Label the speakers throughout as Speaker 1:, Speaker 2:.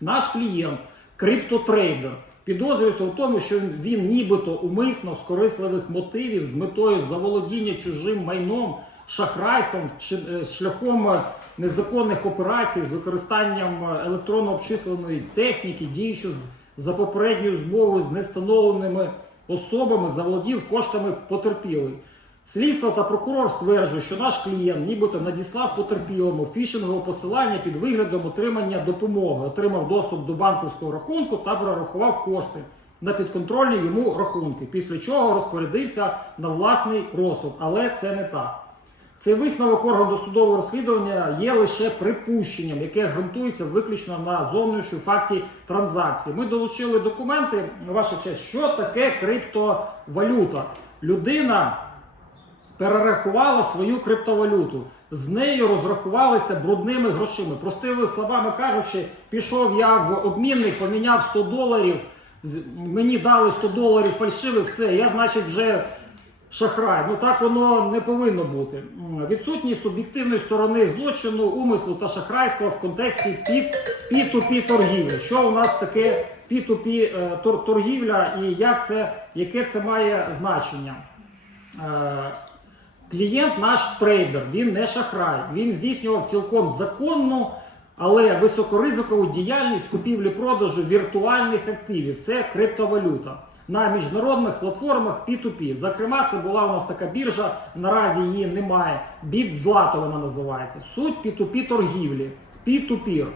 Speaker 1: Наш клієнт, криптотрейдер, підозрюється у тому, що він, нібито умисно з корисливих мотивів з метою заволодіння чужим майном, шахрайством, е, шляхом е, незаконних операцій з використанням е, електронно обчисленої техніки, діючи за попередньою змовою з нестановленими особами, заволодів коштами потерпілих. Слідство та прокурор стверджують, що наш клієнт нібито надіслав потерпілому фішингове посилання під виглядом отримання допомоги, отримав доступ до банківського рахунку та перерахував кошти на підконтрольні йому рахунки, після чого розпорядився на власний розсуд. Але це не так. Цей висновок органу досудового розслідування є лише припущенням, яке ґрунтується виключно на зовнішньому факті транзакції. Ми долучили документи, ваша честь, що таке криптовалюта. Людина перерахувала свою криптовалюту. З нею розрахувалися брудними грошима. Простими словами кажучи, пішов я в обмінник, поміняв 100 доларів. Мені дали 100 доларів фальшивих, все, я, значить, вже шахрай. Ну так воно не повинно бути. Відсутність суб'єктивної сторони злочину, умислу та шахрайства в контексті P2P торгівлі. Що у нас таке P2P е, торгівля і як це, яке це має значення? Клієнт наш трейдер, він не шахрай. Він здійснював цілком законну, але високоризикову діяльність купівлі-продажу віртуальних активів. Це криптовалюта на міжнародних платформах P2P. Зокрема, це була у нас така біржа, наразі її немає. BitZlato вона називається. Суть P2P торгівлі. P2P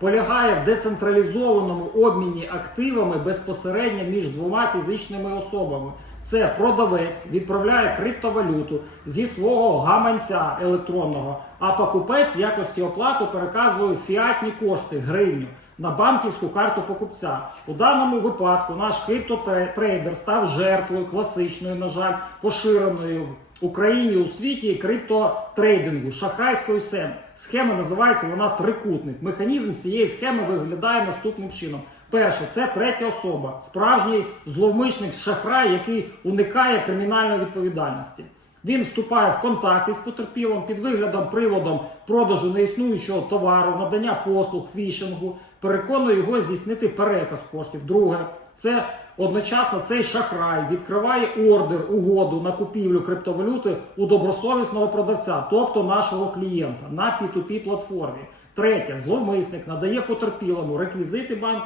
Speaker 1: полягає в децентралізованому обміні активами безпосередньо між двома фізичними особами. Це продавець відправляє криптовалюту зі свого гаманця електронного, а покупець в якості оплати переказує фіатні кошти гривню на банківську карту покупця. У даному випадку наш криптотрейдер став жертвою класичної, на жаль, поширеної в Україні у світі криптотрейдингу, шахрайської схеми. Схема називається вона трикутник. Механізм цієї схеми виглядає наступним чином. Перше, це третя особа, справжній зловмисник шахрай, який уникає кримінальної відповідальності. Він вступає в контакти з потерпілим під виглядом приводом продажу неіснуючого товару, надання послуг, фішингу, переконує його здійснити переказ коштів. Друге, це одночасно цей шахрай відкриває ордер, угоду на купівлю криптовалюти у добросовісного продавця, тобто нашого клієнта на P2P платформі. Третє, зловмисник надає потерпілому реквізити банку.